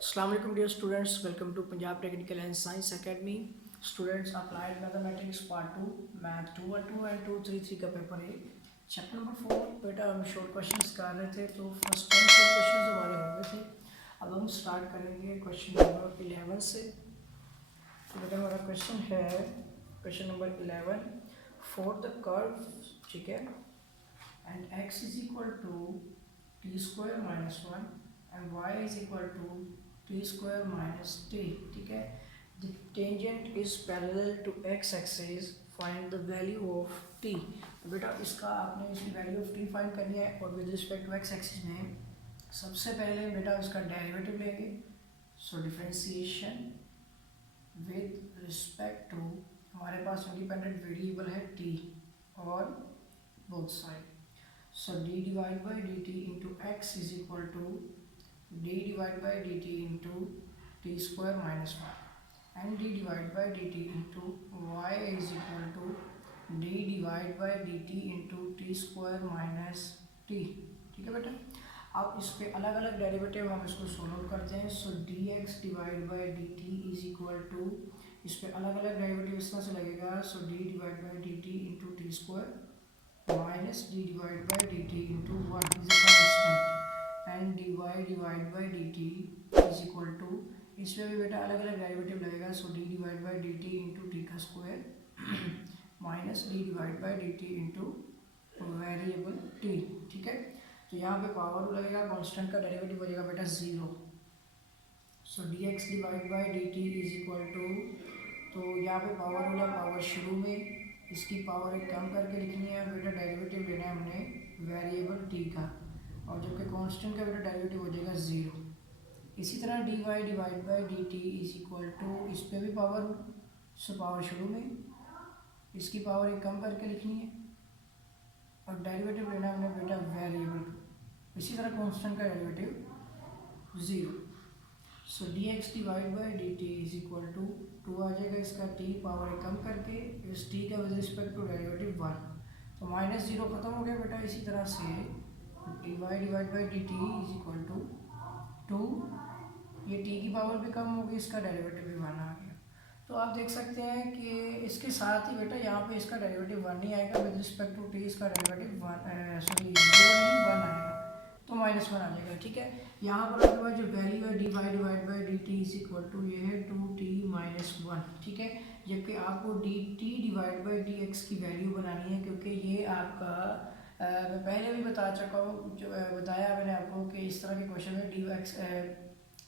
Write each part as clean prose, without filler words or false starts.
Assalamu alaikum dear students, welcome to Punjab Technical and Science Academy. Students, applied mathematics part 2, math 212 and 233 का paper है। Chapter number 4 बेटा हम short questions कर रहे थे, तो फर्स्ट 10 शॉर्ट क्वेश्चंस हमारे हो गए थे। अब हम स्टार्ट करेंगे क्वेश्चन नंबर 11 से। तो बेटा हमारा क्वेश्चन है question number 11 for the curve, ठीक है, and x is equal to T square minus 1 and y is equal to T square minus T, ठीक है। The tangent is parallel to x axis, find the value of t। तो बेटा इसका आपने इसकी value of t find करनी है और with respect to x axis में सबसे पहले बेटा इसका डेरिवेटिव लेंगे। So differentiation with respect to, हमारे पास इंडिपेंडेंट वेरिएबल है t और both side. So d divide by D T into x is equal to d divide by D T into T square minus one and d divide by D T into Y is equal to d divide by D T into T square minus T, ठीक है बेटा। अब इस पे अलग अलग derivative हम इसको सोल्व करते हैं। So D x divide by D T is equal to, इस पे अलग अलग डेरिवेटिव इस तरह से लगेगा। So d divide by D T into T square minus d divide by D T into one is a constant and dy divide by D T is equal to, इसमें भी बेटा अलग अलग डेरिवेटिव लगेगा। So d divide by D T into T का square minus d divide by D T into variable t, ठीक है। तो यहाँ पे पावर लगेगा, कांस्टेंट का डेरिवेटिव हो जाएगा बेटा zero. So D x divide by D T is equal to, तो यहाँ पे पावर वाला पावर शुरू में, इसकी पावर एक कम करके लिखनी है और बेटा डेरिवेटिव लेना है हमने वेरिएबल t का, और जबकि कांस्टेंट का बेटा डेरिवेटिव हो जाएगा ज़ीरो। इसी तरह D Y divide by D T is equal to, इस पर भी पावर, सो पावर शुरू में, इसकी पावर एक कम करके लिखनी है और डेरिवेटिव लेना हमने बेटा वेरिएबल, इसी तरह कांस्टेंट का derivative zero. So D x divide by D T is equal to two आ जाएगा, इसका टी पावर एक कम करके, इस टी का with respect to derivative one, तो माइनस जीरो खत्म हो गया बेटा। इसी तरह से D Y divide by D T is equal to two, ये टी की पावर भी कम होगी, इसका डेरिवेटिव भी वन आ गया। तो आप देख सकते हैं कि इसके साथ ही बेटा यहाँ पे इसका डेरिवेटिव वन नहीं आएगा, विद रिस्पेक्ट टू टी इसका डेरिवेटिव वन, सॉरी जीरो नहीं वन आएगा, तो माइनस वन आ जाएगा, ठीक है। यहाँ पर आपके पास जो वैल्यू है D Y divide by D T is equal to ये है टू टी माइनस वन, ठीक है। जबकि आपको D t divide by D x की वैल्यू बनानी है, क्योंकि ये आपका मैं पहले भी बता चुका हूँ, जो बताया मैंने आपको कि इस तरह के क्वेश्चन में D X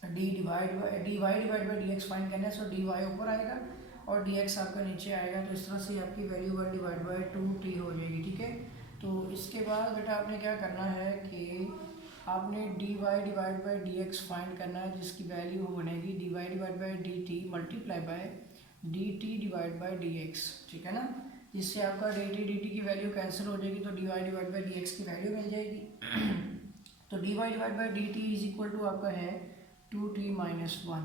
D Y divide by D x find करना है। सो डी वाई ऊपर आएगा और डी एक्स आपका नीचे आएगा, तो इस तरह से आपकी value one divide by two T हो जाएगी, ठीक है। तो इसके बाद बेटा आपने क्या करना है कि आपने d Y divide by D x find करना है, जिसकी वैल्यू बनेगी d Y divide by D t multiply by d t divide by D x, ठीक है ना। जिससे आपका डी टी की वैल्यू कैंसिल हो जाएगी, तो d Y divide by D x की वैल्यू मिल जाएगी। तो d Y divide by D T is equal to आपका है टू टी माइनस वन।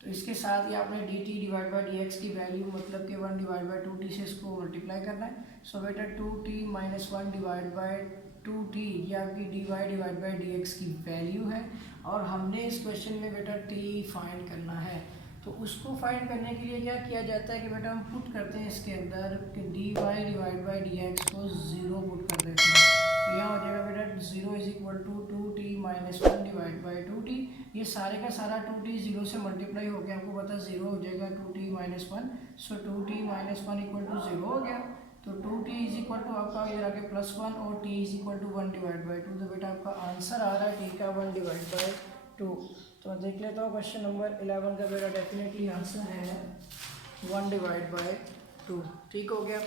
तो इसके साथ ही आपने d t divide by D x की वैल्यू मतलब कि one divide by two t से इसको मल्टीप्लाई करना है। सो बेटा two T minus one divide by two T, ये आपकी d Y divide by D x की वैल्यू है, और हमने इस क्वेश्चन में बेटा टी फाइंड करना है। तो उसको फाइंड करने के लिए क्या किया जाता है कि बेटा हम पुट करते हैं इसके अंदर कि d Y divide by D x को ज़ीरो पुट कर देते हैं। तो यहाँ हो जाएगा बेटा zero is equal to two T minus one divide by two T, t सारे का सारा टू टी जीरो से मल्टीप्लाई हो गया, आपको पता जीरो हो जाएगा two T minus one. So two T minus one equal to zero हो गया। तो two t is equal to आपका इधर आके प्लस वन और t is equal to one divide by two. तो बेटा आपका आंसर आ रहा है टी का वन डिवाइड बाई टू। तो देख लेता हूँ क्वेश्चन नंबर 11 का मेरा डेफिनेटली आंसर है वन डिवाइड बाई टू, ठीक हो गया।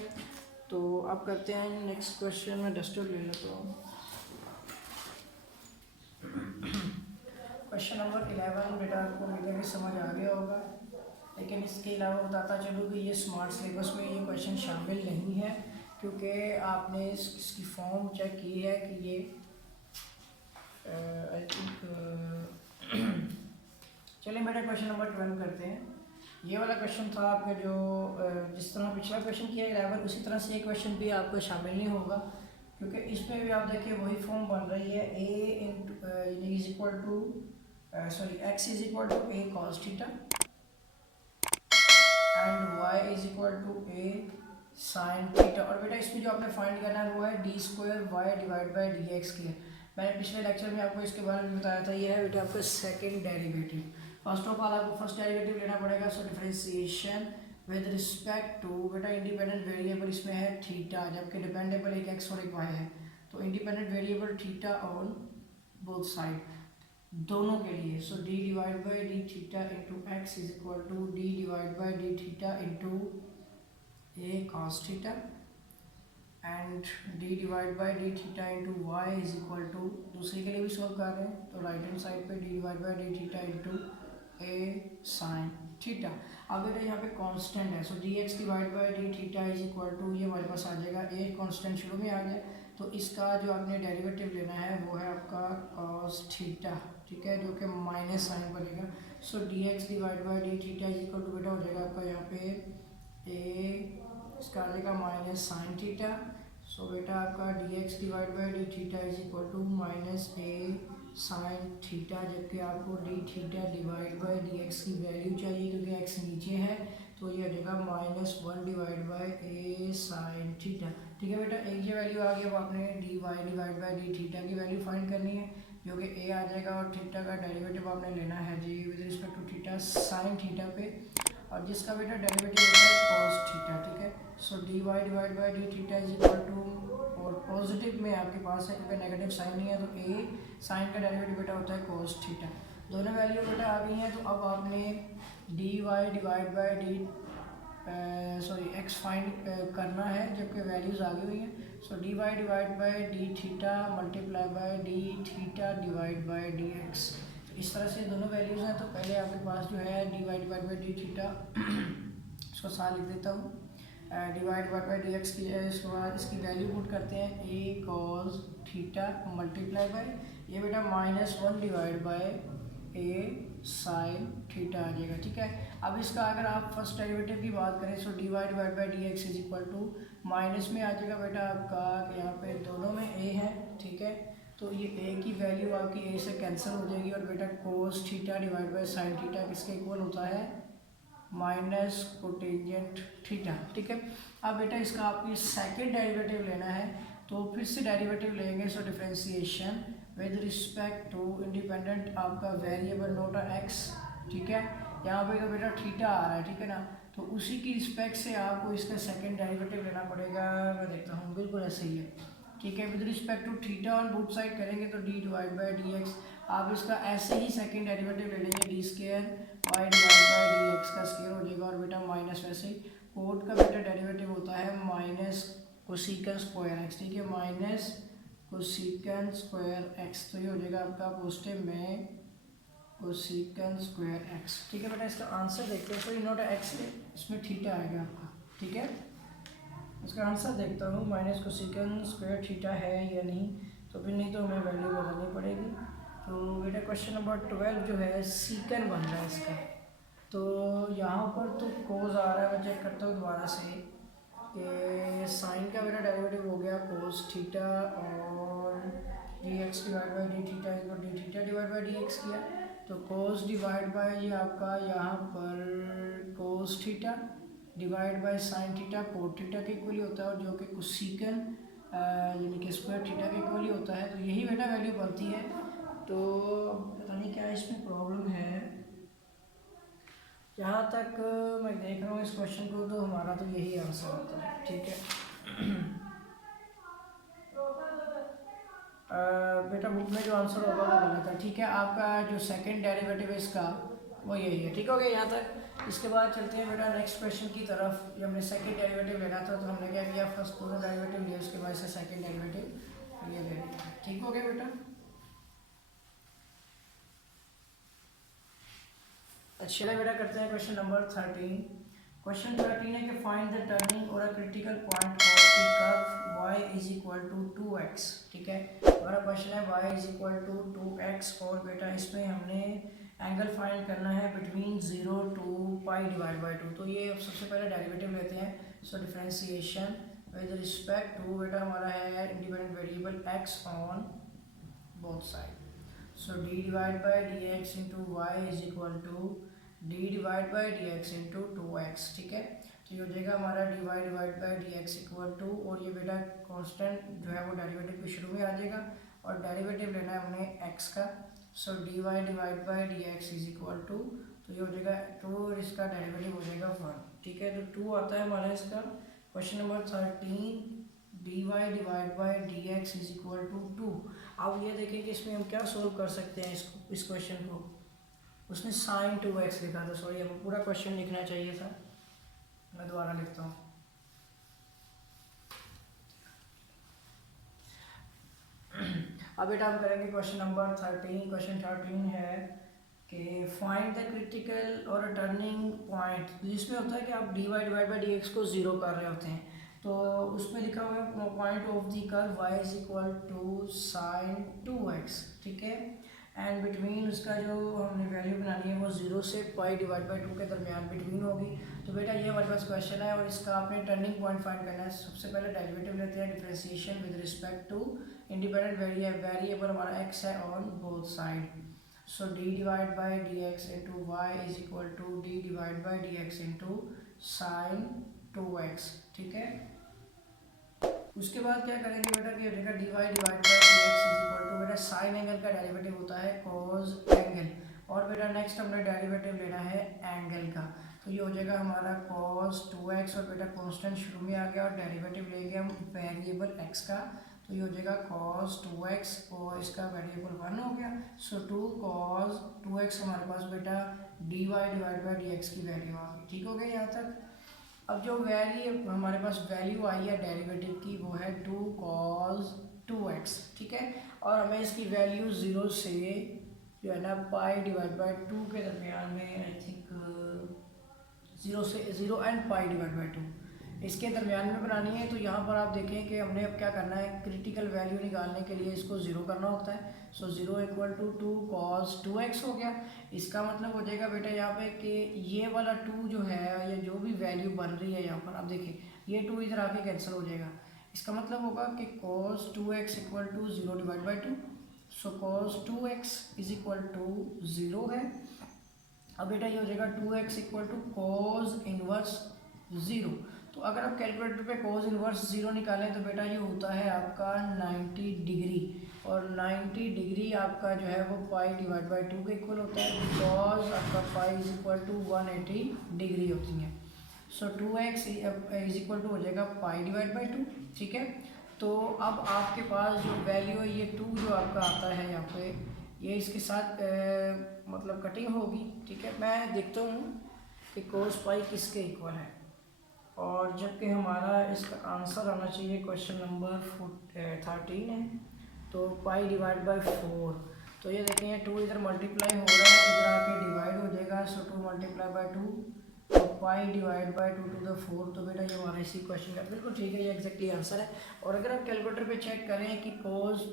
तो अब करते हैं नेक्स्ट क्वेश्चन में, डस्टर ले लेता हूँ। क्वेश्चन नंबर 11 बेटा आपको उम्मीद है कि समझ आ गया होगा, लेकिन इसके अलावा बताता चलूँ कि ये स्मार्ट सिलेबस में ये क्वेश्चन शामिल नहीं है, क्योंकि आपने इसकी फॉर्म चेक की है कि ये आई थिंक चलिए बेटा क्वेश्चन नंबर 12 करते हैं। ये वाला क्वेश्चन था आपका जो जिस तरह पिछला क्वेश्चन किया 11, उसी तरह से ये क्वेश्चन भी आपको शामिल नहीं होगा, क्योंकि इसमें भी आप देखिए वही फॉर्म बन रही है, A is equal to sorry x is equal to a cos theta and y is equal to a sin theta. और बेटा इसमें जो आपने फाइंड करना है वो है d square y divide by D x की है। मैंने पिछले लेक्चर में आपको इसके बारे में बताया था। ये है बेटा आपका second derivative. First of all आपको फर्स्ट डेरिवेटिव लेना पड़ेगा। सो डिफरेंशिएशन विद रिस्पेक्ट टू बेटा इंडिपेंडेंट वेरिएबल इसमें है थीटा, जबकि डिपेंडेबल एक एक्स और एक वाई है। तो independent variable theta on both side, दोनों के लिए। So D divide by D theta into x is equal to D divide by D theta into A cos theta and D divide by D theta into Y is equal to, दूसरे के लिए भी solve कर रहे हैं तो right hand side पे D divide by D theta into A sine theta. अब बेटा यहाँ पे कांस्टेंट है, so D x divide by D theta is equal to, ये हमारे पास आ जाएगा ए कांस्टेंट शुरू में आ गया, तो इसका जो आपने डेरिवेटिव लेना है वो है आपका cos थीटा, ठीक है, जो कि माइनस साइन बनेगा। So D x divide by D theta is equal to बेटा हो जाएगा आपका यहाँ पे ए, इसका आ जाएगा माइनस साइन थीटा। सो बेटा आपका d x divide by D theta is equal to minus a sine theta, जबकि आपको d theta divide by D x की वैल्यू चाहिए क्योंकि एक्स नीचे है, तो ये आ जाएगा minus one divide by a sine theta. ठीक है बेटा, एक ये वैल्यू आ गई। अब आपने d Y divide by D theta की वैल्यू फाइंड करनी है, जो कि ए आ जाएगा, और थीटा का डेरिवेटिव आपने लेना है जी with respect to theta sine theta पे, और जिसका बेटा डेरिवेटिव होता है cos थीटा। ठीक है, so D Y divide by D theta is equal to, और पॉजिटिव में आपके पास है क्योंकि नेगेटिव साइन नहीं है, तो ए साइन का डेरिवेटिव बेटा होता है cos थीटा। दोनों वैल्यू बेटा आ गई हैं, तो अब आपने d Y divide by d sorry x find करना है, जबकि वैल्यूज आ गई हुई हैं। So D Y divide by D theta multiply by D theta divide by D x, इस तरह से दोनों वैल्यूज हैं। तो पहले आपके पास जो है D Y divide by D theta, इसको साथ लिख देता हूँ, डिवाइड बाई डी एक्स की, इसके बाद इसकी वैल्यू पुट करते हैं a cos theta multiply by ये बेटा minus one divide by a sine theta आ जाएगा। ठीक है, अब इसका अगर आप फर्स्ट डेरिवेटिव की बात करें, so D Y divide by D x is equal to minus में आ जाएगा बेटा आपका, यहाँ पे दोनों में ए है, ठीक है, तो ये ए की वैल्यू आपकी ए से कैंसिल हो जाएगी, और बेटा कोस theta divide by sine theta किसके इक्वल होता है, माइनस कोटेंजेंट थीटा। ठीक है, अब बेटा इसका आपको सेकंड डेरिवेटिव लेना है, तो फिर से डेरिवेटिव लेंगे। So differentiation with respect to independent आपका वेरिएबल नोट एक्स, ठीक है, यहाँ पे तो बेटा थीटा आ रहा है, ठीक है ना, तो उसी की रिस्पेक्ट से आपको इसका सेकंड डेरिवेटिव लेना पड़ेगा। मैं देखता हूँ, बिल्कुल ऐसे ही है, ठीक है, with respect to theta on both side करेंगे तो d divide by D x, आप इसका ऐसे ही सेकंड डेरिवेटिव ले लेंगे, d square y divide by D x का स्केयर हो जाएगा, और बेटा माइनस वैसे ही कोट का बेटा डेरिवेटिव होता है माइनस कोसिकन स्क्वायर एक्स, ठीक है, माइनस कोसिकन स्क्वायर एक्स, तो ये हो जाएगा आपका पॉजिटिव में कोसिकन स्क्वायर एक्स। ठीक है बेटा, इसका आंसर देखते हैं। सो नोट एक्स है, इसमें थीटा आएगा आपका, ठीक है, इसका आंसर देखता हूँ, माइनस कोसिकन स्क्वायर थीटा है या नहीं, तो फिर नहीं तो हमें वैल्यू बदलनी पड़ेगी। तो बेटा क्वेश्चन नंबर 12 जो है सीकन बन रहा है इसका, तो यहाँ पर तो कोस आ रहा है, मैं चेक करता हूँ दोबारा से कि साइन का बेटा डेरिवेटिव हो गया कोस थीटा, और d x divide by D theta इसको d theta divide by D x किया, तो कोस डिवाइड बाई ये आपका यहाँ पर cos theta divide by sine theta cot theta के इक्वल ही होता है, और जो कि कोसिकन यानी कि स्क्वायर थीटा के इक्वल ही होता है, तो यही बेटा वैल्यू बनती है। तो पता नहीं क्या इसमें प्रॉब्लम है, जहाँ तक मैं देख रहा हूँ इस क्वेश्चन को, तो हमारा तो यही आंसर होता है, ठीक है। बेटा बुक में जो आंसर होगा वो गलत है, ठीक है, आपका जो सेकंड डेरिवेटिव है इसका वो यही है, ठीक हो गया यहाँ तक। इसके बाद चलते हैं बेटा नेक्स्ट क्वेश्चन की तरफ। जब हमने सेकंड डेरिवेटिव लेना था तो हमने क्या किया, फर्स्ट दोनों डेरिवेटिव लिए, उसके बाद से सेकंड डेरिवेटिव ये ले लिया, ठीक हो गया बेटा। अच्छा बेटा करते हैं क्वेश्चन नंबर 13। क्वेश्चन 13 है कि फाइंड द टर्निंग और a critical point of the curve y is equal to 2x, ठीक है, हमारा क्वेश्चन है y is equal to 2x, और बेटा इसमें हमने एंगल फाइंड करना है between 0 to pi divide by 2। तो ये सबसे पहले डेरिवेटिव लेते हैं। So differentiation with respect to बेटा हमारा है independent variable x on both side. So D divide by D x into Y is equal to D divide by D x into 2x, ठीक है। तो ये हो जाएगा हमारा d Y divide by D x equal to, और ये बेटा कांस्टेंट जो है वो डेरिवेटिव के शुरू में आ जाएगा और डेरिवेटिव लेना है हमने x का। So D Y divide by D x is equal to, तो ये हो जाएगा 2 और इसका डेरिवेटिव हो जाएगा 1, ठीक है। तो 2 आता है हमारा इसका। Question number 13, d Y divide by D x is equal to 2। अब ये देखें कि इसमें हम क्या सोल्व कर सकते हैं इस क्वेश्चन को। उसने साइन 2x लिखा था, सॉरी हमको पूरा क्वेश्चन लिखना चाहिए था, मैं दोबारा लिखता हूँ। अब बेटा हम करेंगे क्वेश्चन नंबर 13। क्वेश्चन 13 है कि फाइंड द क्रिटिकल और टर्निंग पॉइंट, जिसमें होता है कि आप d Y divide by D x को जीरो कर रहे होते हैं। तो उसमें लिखा हुआ है point of the curve y is equal to sine 2x, ठीक है। एंड बिटवीन उसका जो हमने वैल्यू बनानी है वो 0 से पाई डिवाइड बाई 2 के दरमियान बिटवीन होगी। तो बेटा ये हमारे पास क्वेश्चन है और इसका आपने टर्निंग पॉइंट फाइंड करना है। सबसे पहले डेरिवेटिव लेते हैं, differentiation with respect to independent variable हमारा x है on both side. So D divide by D x into Y is equal to D divide by D x into sine 2x, ठीक है। उसके बाद क्या करेंगे बेटा कि d Y divide by D x is equal to, बेटा sine angle का डेरिवेटिव होता है कॉज एंगल, और बेटा नेक्स्ट हमने डेरिवेटिव लेना है एंगल का। तो ये हो जाएगा हमारा cos 2x, और बेटा कांस्टेंट शुरू में आ गया और डेरिवेटिव लेंगे हम वेरिएबल x का। तो ये हो जाएगा cos 2x और इसका वेरिएबल 1 हो गया। सो 2 cos 2x हमारे पास बेटा d Y divide by D x की वैल्यू आ गई, ठीक हो गया यहाँ तक। अब जो वैल्यू हमारे पास वैल्यू आई है डेरिवेटिव की वो है 2 cos 2x, ठीक है। और हमें इसकी वैल्यू 0 से जो है ना पाई डिवाइड बाई 2 के दरमियान में, I think 0 and pi divide by 2 इसके दरमियान में बनानी है। तो यहाँ पर आप देखें कि हमने अब क्या करना है, क्रिटिकल वैल्यू निकालने के लिए इसको 0 करना होता है। So 0 equal to 2 cos 2x हो गया। इसका मतलब हो जाएगा बेटा यहाँ पे कि ये वाला 2 जो है, ये जो भी वैल्यू बन रही है यहाँ पर, आप देखिए ये 2 इधर आके कैंसिल हो जाएगा। इसका मतलब होगा कि cos 2x equal to 0 divide by 2। So cos 2x is equal to 0 है। अब बेटा ये हो जाएगा 2x equal to cos inverse 0। तो अगर आप कैलकुलेटर पे cos इनवर्स 0 निकालें तो बेटा ये होता है आपका 90 डिग्री, और 90 डिग्री आपका जो है वो पाई डिवाइड बाई 2 के इक्वल होता है, बिकॉज आपका pi is equal to 180 degree होती है। सो 2x इज इक्वल टू हो जाएगा पाई डिवाइड बाई 2, ठीक है। तो अब आपके पास जो वैल्यू है ये 2 जो आपका आता है यहाँ पे, ये इसके साथ मतलब कटिंग होगी, ठीक है। मैं देखता हूँ कि cos पाई किसके इक्वल है, और जबकि हमारा इसका आंसर आना चाहिए क्वेश्चन नंबर 13 है, तो पाई डिवाइड बाई 4। तो ये देखें 2 इधर मल्टीप्लाई हो रहा है, इधर आके डिवाइड हो जाएगा। सो 2 मल्टीप्लाई बाई 2, तो pi divide by 2 to the 4। तो बेटा ये हमारा इसी क्वेश्चन का बिल्कुल ठीक है, ये एग्जैक्टली आंसर है। और अगर आप कैलकुलेटर पे चेक करें कि cos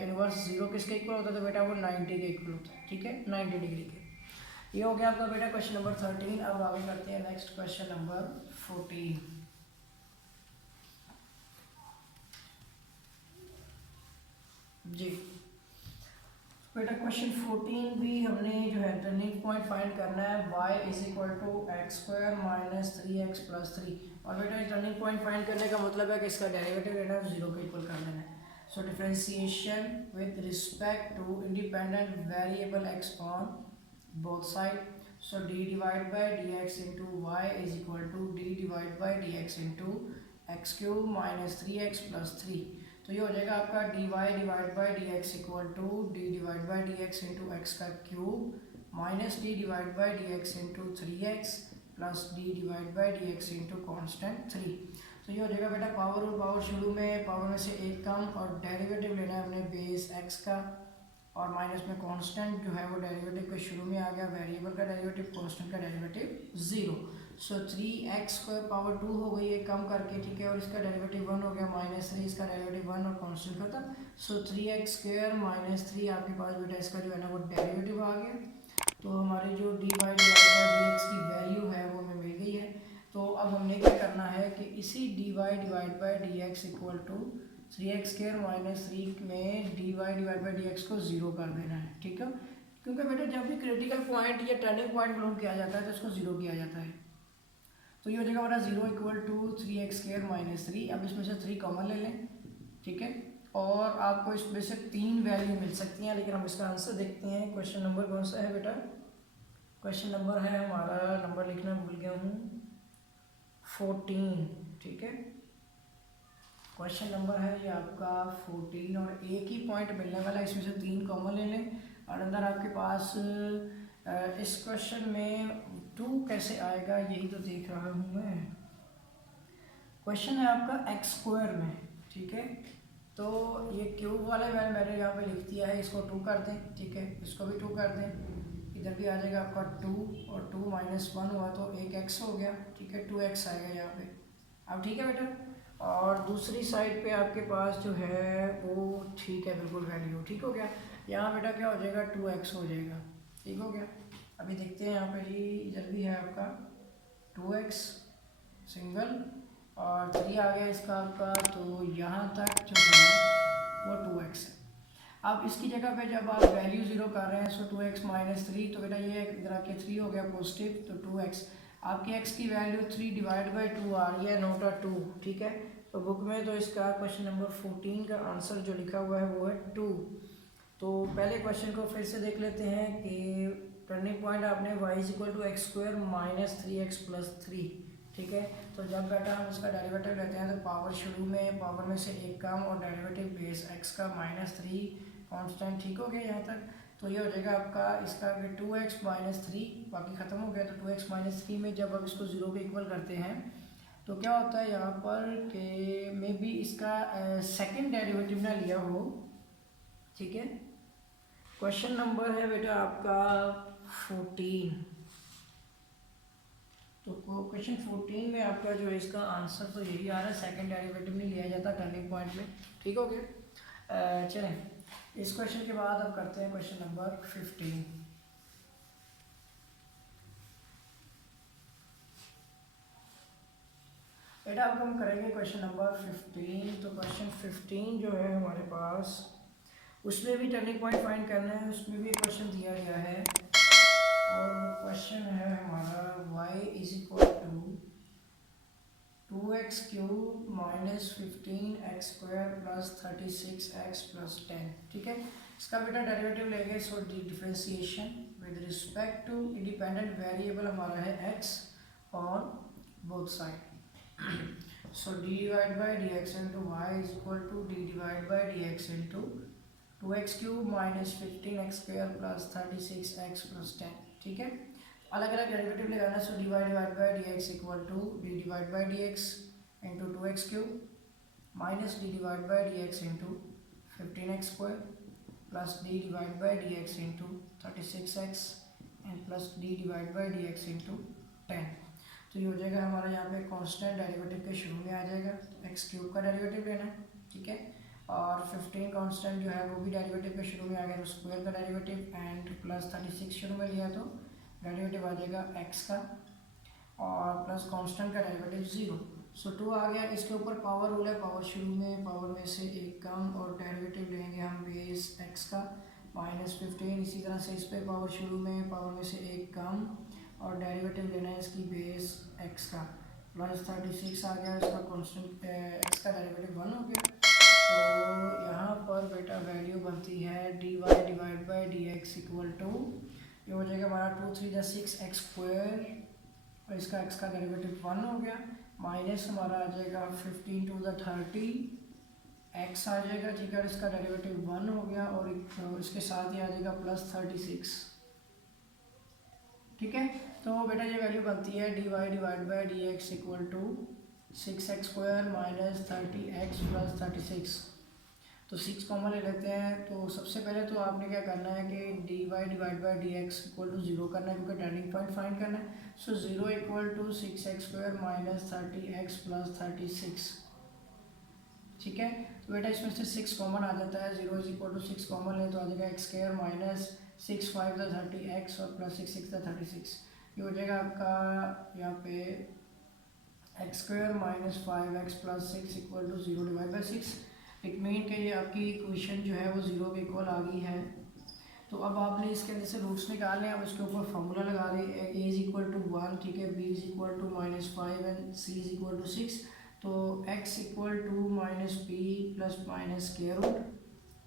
इनवर्स 0 किसके इक्वल होता है, तो बेटा वो 90 के इक्वल होता है, ठीक है, 90 डिग्री के। ये हो गया आपका बेटा क्वेश्चन नंबर 13। अब आगे करते हैं नेक्स्ट क्वेश्चन नंबर 14 जी। बेटा क्वेश्चन 14 भी हमने जो है टर्निंग पॉइंट फाइंड करना है, y is equal to x square minus 3x plus 3। और बेटा टर्निंग पॉइंट फाइंड करने का मतलब है कि इसका डेरिवेटिव लेना है, 0 के इक्वल कर लेना है। So differentiation with respect to independent variable x on both side. So d divided by dx into y is equal to d divided by dx into x cube minus 3x plus 3। तो ये हो जाएगा आपका dy divided by dx equal to d divided by dx into x का cube minus d divided by dx into 3x plus d divided by dx into constant 3। तो ये हो जाएगा बेटा पावर और पावर शुरू में, पावर में से एक कम, और डेरिवेटिव लेना है हमने बेस x का, और माइनस में कांस्टेंट जो है वो डेरिवेटिव के शुरू में आ गया, वेरिएबल का डेरिवेटिव, कांस्टेंट का डेरिवेटिव 0। सो 3x स्क्वायर पावर 2 हो गई है कम करके, ठीक है, और इसका डेरिवेटिव 1 हो गया, माइनस 3 इसका डेरिवेटिव 1 और कांस्टेंट खत्म। सो 3x स्क्वायर माइनस 3 आपके पास बेटा इसका जो है ना वो डेरिवेटिव आ गया। तो हमारी जो dy डिवाइड बाई dx की वैल्यू है वो हमें मिल गई है। तो अब हमने क्या करना है कि इसी dy divide by dx equal to 3x² minus 3 में dy डिवाइड बाई dx को 0 कर देना है, ठीक है। क्योंकि बेटा जब भी क्रिटिकल पॉइंट या टर्निंग पॉइंट बिलोंग किया जाता है तो इसको 0 किया जाता है। तो ये हो जाएगा हमारा 0 इक्वल टू 3x² माइनस 3। अब इसमें से 3 कॉमन ले लें, ठीक है, और आपको इसमें से 3 वैल्यू मिल सकती हैं। लेकिन हम इसका आंसर देखते हैं। क्वेश्चन नंबर कौन सा है बेटा? क्वेश्चन नंबर है हमारा, नंबर लिखना भूल गया हूँ, 14, ठीक है। क्वेश्चन नंबर है ये आपका 14 और एक ही पॉइंट मिलने वाला है, इसमें से 3 कॉमन ले लें और अंदर आपके पास इस क्वेश्चन में 2 कैसे आएगा यही तो देख रहा हूँ मैं। क्वेश्चन है आपका x² में, ठीक है। तो ये क्यूब वाले मैंने यहाँ पे लिख दिया है, इसको 2 कर दें, ठीक है, इसको भी 2 कर दें। इधर भी आ जाएगा आपका 2 और 2 माइनस 1 हुआ तो एक x हो गया, ठीक है, 2x आएगा यहाँ पे। अब ठीक है बेटा, और दूसरी साइड पे आपके पास जो है वो ठीक है, बिल्कुल वैल्यू ठीक हो गया। यहाँ बेटा क्या हो जाएगा, 2x हो जाएगा, ठीक हो गया। अभी देखते हैं यहाँ पे जी, इधर भी है आपका 2x सिंगल और 3 आ गया इसका आपका, तो यहाँ तक जो है वो 2x है। अब इसकी जगह पे जब आप वैल्यू 0 कर रहे हैं सो 2x माइनस 3, तो बेटा ये इधर आके 3 हो गया पॉजिटिव, तो 2x आपकी x की वैल्यू 3 डिवाइड बाई 2 आ रही है, नोट 2, ठीक है। तो बुक में तो इसका क्वेश्चन नंबर 14 का आंसर जो लिखा हुआ है वो है 2। तो पहले क्वेश्चन को फिर से देख लेते हैं कि टर्निंग पॉइंट आपने y equal to x² minus 3x plus 3, ठीक है। तो जब बेटा हम इसका डेरिवेटिव लेते हैं तो पावर शुरू में पावर में से एक कम और डेरिवेटिव बेस x का माइनस 3 कांस्टेंट, ठीक हो गया यहाँ तक। तो ये हो जाएगा आपका इसका 2x माइनस 3, बाकी ख़त्म हो गया। तो 2x माइनस 3 में जब आप इसको 0 के इक्वल करते हैं तो क्या होता है यहाँ पर कि मे बी इसका सेकंड डेरिवेटिव ना लिया हो, ठीक है। क्वेश्चन नंबर है बेटा आपका 14। तो क्वेश्चन 14 में आपका जो है इसका आंसर तो यही आ रहा है, सेकंड डेरिवेटिव नहीं लिया जाता टर्निंग पॉइंट में, ठीक हो गया। चलें, इस क्वेश्चन के बाद अब करते हैं क्वेश्चन नंबर 15। बेटा अब हम करेंगे क्वेश्चन नंबर 15। तो क्वेश्चन 15 जो है हमारे पास, उसमें भी टर्निंग पॉइंट फाइंड करना है, उसमें भी क्वेश्चन दिया गया है और क्वेश्चन है हमारा y is equal to 2x³ minus 15x² plus 36x plus 10, ठीक है। इसका बेटा डेरिवेटिव लेंगे, so differentiation with respect to independent variable हमारा है x on both side. So d divided by dx into y is equal to d divided by dx into 2x³ minus 15x² plus 36x plus 10, ठीक है। अलग अलग derivative लगाना, so dy divided by dx equal to d divided by dx into 2x³ minus d divided by dx into 15x² plus d divided by dx into 36x and plus d divided by dx into 10। तो ये हो जाएगा हमारा यहाँ पे constant derivative के शुरू में आ जाएगा, x³ का डेरिवेटिव लेना है, ठीक है। और 15 कांस्टेंट जो है वो भी डेरिवेटिव के शुरू में आ गया तो स्क्वायर का डेरिवेटिव एंड प्लस 36 शुरू में लिया तो डेरिवेटिव आ जाएगा x का और प्लस कांस्टेंट का डेरिवेटिव 0। सो 2 आ गया, इसके ऊपर पावर रूल है, पावर शुरू में पावर में से एक कम और डेरिवेटिव लेंगे हम बेस x का माइनस 15। इसी तरह से इस पर पावर शुरू में पावर में से एक कम और डेरिवेटिव लेना है इसकी बेस x का प्लस 36 आ गया, इसका कांस्टेंट x का डेरिवेटिव 1 हो गया। तो यहाँ पर बेटा वैल्यू बनती है dy divide by dx equal to, ये हो जाएगा हमारा 2 3 6x² और इसका x का डेरिवेटिव 1 हो गया, माइनस हमारा आ जाएगा 15 टू द 30 x आ जाएगा, ठीक है, इसका डेरिवेटिव 1 हो गया और इसके साथ ही आ जाएगा प्लस 36, ठीक है। तो बेटा ये वैल्यू बनती है dy divide by dx equal to 6x² minus 30x plus 36। तो 6 कॉमन ले लेते हैं। तो सबसे पहले तो आपने क्या करना है कि dy divide by dx equal to 0 करना है, क्योंकि टर्निंग पॉइंट फाइंड करना है। So 0 equal to 6x² minus 30x plus 36, ठीक है। तो बेटा इसमें से 6 कॉमन आ जाता है, 0 इज इक्वल टू 6 कॉमन ले तो आ जाएगा x² माइनस 6 5 द 30x और प्लस 6 6 द 36। ये हो जाएगा आपका यहाँ पे x² minus 5x plus 6 equal to 0 divide by 6। It mean कि ये आपकी इक्वेशन जो है वो 0 के इक्वल आ गई है। तो अब आपने इसके अंदर से रूट्स निकालने हैं, अब इसके ऊपर फार्मूला लगा रहे हैं। ए इज इक्वल टू 1, ठीक है, b is equal to -5 and c is equal to 6। तो x equal to minus b plus minus square root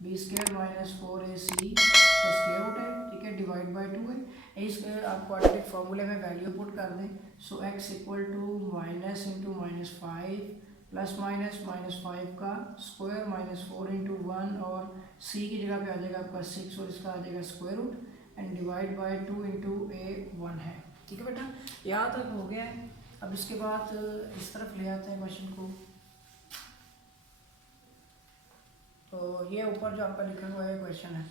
b square minus 4ac का स्क्वायर रूट है, ठीक है, डिवाइड बाई 2 है। इस आप क्वाड्रेटिक फार्मूले में वैल्यू पुट कर दें। So x equal to minus into -5 plus minus -5 का स्क्वायर -4 इंटू 1 और c की जगह पे आ जाएगा आपका 6 और इसका आ जाएगा square root and divide by 2 into a 1 है, ठीक है बेटा। यहाँ तक हो गया है। अब इसके बाद इस तरफ ले आते हैं क्वेश्चन को। तो ये ऊपर जो आपका लिखा हुआ है क्वेश्चन है,